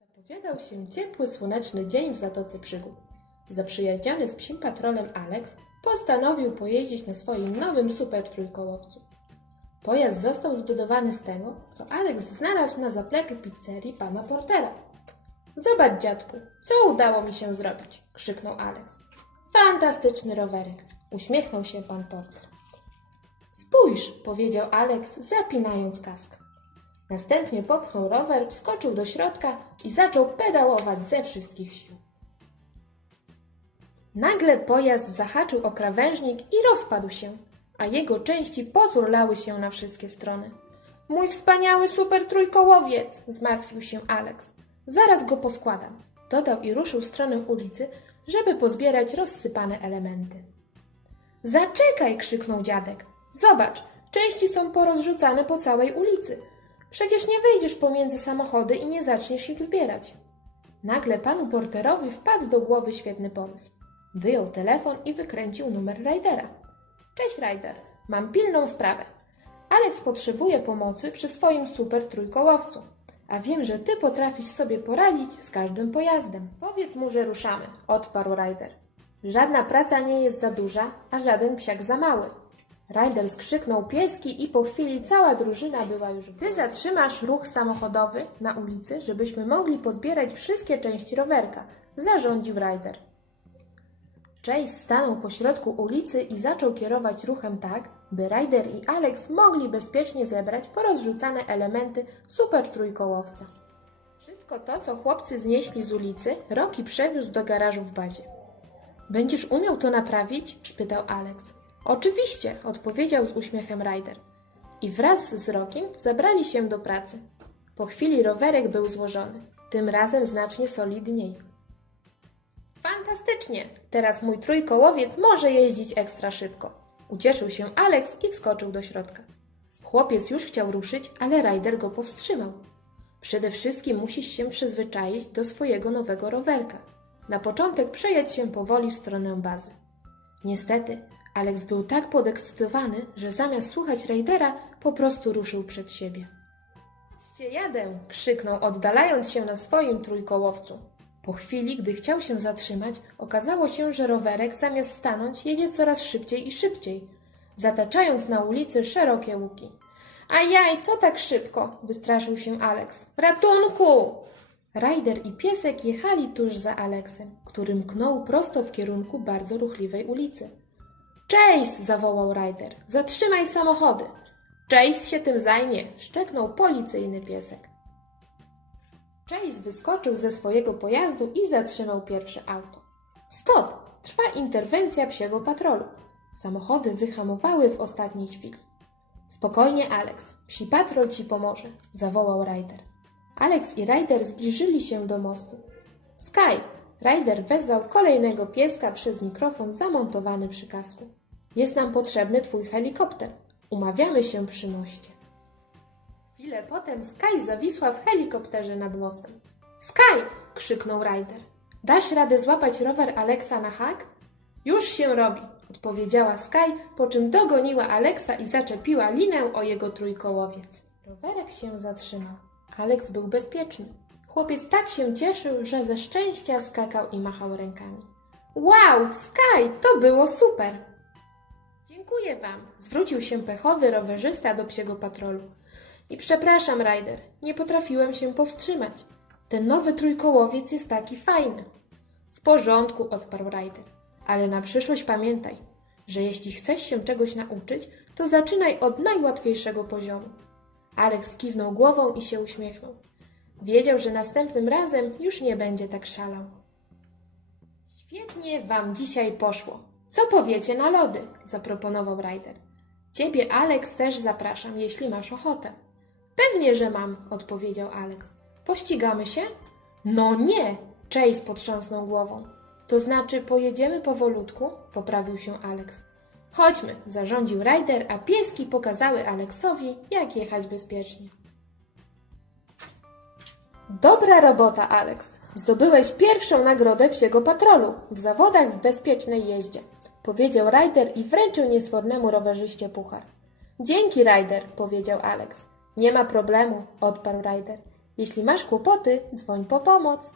Zapowiadał się ciepły, słoneczny dzień w Zatoce Przygód. Zaprzyjaźniony z psim patrolem Alex postanowił pojeździć na swoim nowym super trójkołowcu. Pojazd został zbudowany z tego, co Alex znalazł na zapleczu pizzerii pana Portera. Zobacz, dziadku, co udało mi się zrobić, krzyknął Alex. Fantastyczny rowerek, uśmiechnął się pan Porter. Spójrz, powiedział Alex, zapinając kask. Następnie popchnął rower, wskoczył do środka i zaczął pedałować ze wszystkich sił. Nagle pojazd zahaczył o krawężnik i rozpadł się, a jego części poturlały się na wszystkie strony. Mój wspaniały super trójkołowiec! zmartwił się Alex. Zaraz go poskładam, dodał i ruszył w stronę ulicy, żeby pozbierać rozsypane elementy. Zaczekaj! krzyknął dziadek. Zobacz, części są porozrzucane po całej ulicy. Przecież nie wyjdziesz pomiędzy samochody i nie zaczniesz ich zbierać. Nagle panu porterowi wpadł do głowy świetny pomysł. Wyjął telefon i wykręcił numer Rajdera. Cześć Rajder, mam pilną sprawę. Alex potrzebuje pomocy przy swoim super trójkołowcu, a wiem, że ty potrafisz sobie poradzić z każdym pojazdem. Powiedz mu, że ruszamy, odparł Ryder. Żadna praca nie jest za duża, a żaden psiak za mały. Ryder skrzyknął pieski i po chwili cała drużyna była już w Ty zatrzymasz ruch samochodowy na ulicy, żebyśmy mogli pozbierać wszystkie części rowerka, zarządził Ryder. Chase stanął pośrodku ulicy i zaczął kierować ruchem tak, by Ryder i Alex mogli bezpiecznie zebrać porozrzucane elementy super trójkołowca. Wszystko to, co chłopcy znieśli z ulicy, Rocky przewiózł do garażu w bazie. Będziesz umiał to naprawić? spytał Alex. Oczywiście, odpowiedział z uśmiechem Ryder. I wraz z Rokiem zabrali się do pracy. Po chwili rowerek był złożony, tym razem znacznie solidniej. Fantastycznie! Teraz mój trójkołowiec może jeździć ekstra szybko. Ucieszył się Alex i wskoczył do środka. Chłopiec już chciał ruszyć, ale Ryder go powstrzymał. Przede wszystkim musisz się przyzwyczaić do swojego nowego rowerka. Na początek przejedź się powoli w stronę bazy. Niestety, Alex był tak podekscytowany, że zamiast słuchać Raidera, po prostu ruszył przed siebie. Patrzcie, jadę! krzyknął, oddalając się na swoim trójkołowcu. Po chwili, gdy chciał się zatrzymać, okazało się, że rowerek zamiast stanąć jedzie coraz szybciej i szybciej, zataczając na ulicy szerokie łuki. Ajaj, co tak szybko? wystraszył się Alex. Ratunku! Ryder i piesek jechali tuż za Aleksem, który mknął prosto w kierunku bardzo ruchliwej ulicy. Chase! zawołał Ryder. Zatrzymaj samochody! Chase się tym zajmie! szczeknął policyjny piesek. Chase wyskoczył ze swojego pojazdu i zatrzymał pierwsze auto. Stop! Trwa interwencja psiego patrolu. Samochody wyhamowały w ostatniej chwili. Spokojnie, Alex. Psi patrol ci pomoże, zawołał Ryder. Alex i Ryder zbliżyli się do mostu. Sky! Ryder wezwał kolejnego pieska przez mikrofon zamontowany przy kasku. Jest nam potrzebny twój helikopter. Umawiamy się przy moście. Chwilę potem Sky zawisła w helikopterze nad mostem. Sky! krzyknął Ryder. Dasz radę złapać rower Alexa na hak? Już się robi, odpowiedziała Sky, po czym dogoniła Alexa i zaczepiła linę o jego trójkołowiec. Rowerek się zatrzymał. Alex był bezpieczny. Chłopiec tak się cieszył, że ze szczęścia skakał i machał rękami. Wow, Sky, to było super! Dziękuję wam, zwrócił się pechowy rowerzysta do psiego patrolu. I przepraszam, Ryder, nie potrafiłem się powstrzymać. Ten nowy trójkołowiec jest taki fajny. W porządku, odparł Ryder. Ale na przyszłość pamiętaj, że jeśli chcesz się czegoś nauczyć, to zaczynaj od najłatwiejszego poziomu. Alex kiwnął głową i się uśmiechnął. Wiedział, że następnym razem już nie będzie tak szalał. Świetnie wam dzisiaj poszło. Co powiecie na lody? zaproponował Ryder. Ciebie, Alex, też zapraszam, jeśli masz ochotę. Pewnie, że mam, odpowiedział Alex. Pościgamy się? No nie, Chase potrząsnął głową. To znaczy pojedziemy powolutku? Poprawił się Alex. Chodźmy, zarządził Ryder, a pieski pokazały Alexowi, jak jechać bezpiecznie. Dobra robota, Alex. Zdobyłeś pierwszą nagrodę psiego patrolu w zawodach w bezpiecznej jeździe, powiedział Ryder i wręczył niesfornemu rowerzyście puchar. Dzięki, Ryder, powiedział Alex. Nie ma problemu, odparł Ryder. Jeśli masz kłopoty, dzwoń po pomoc.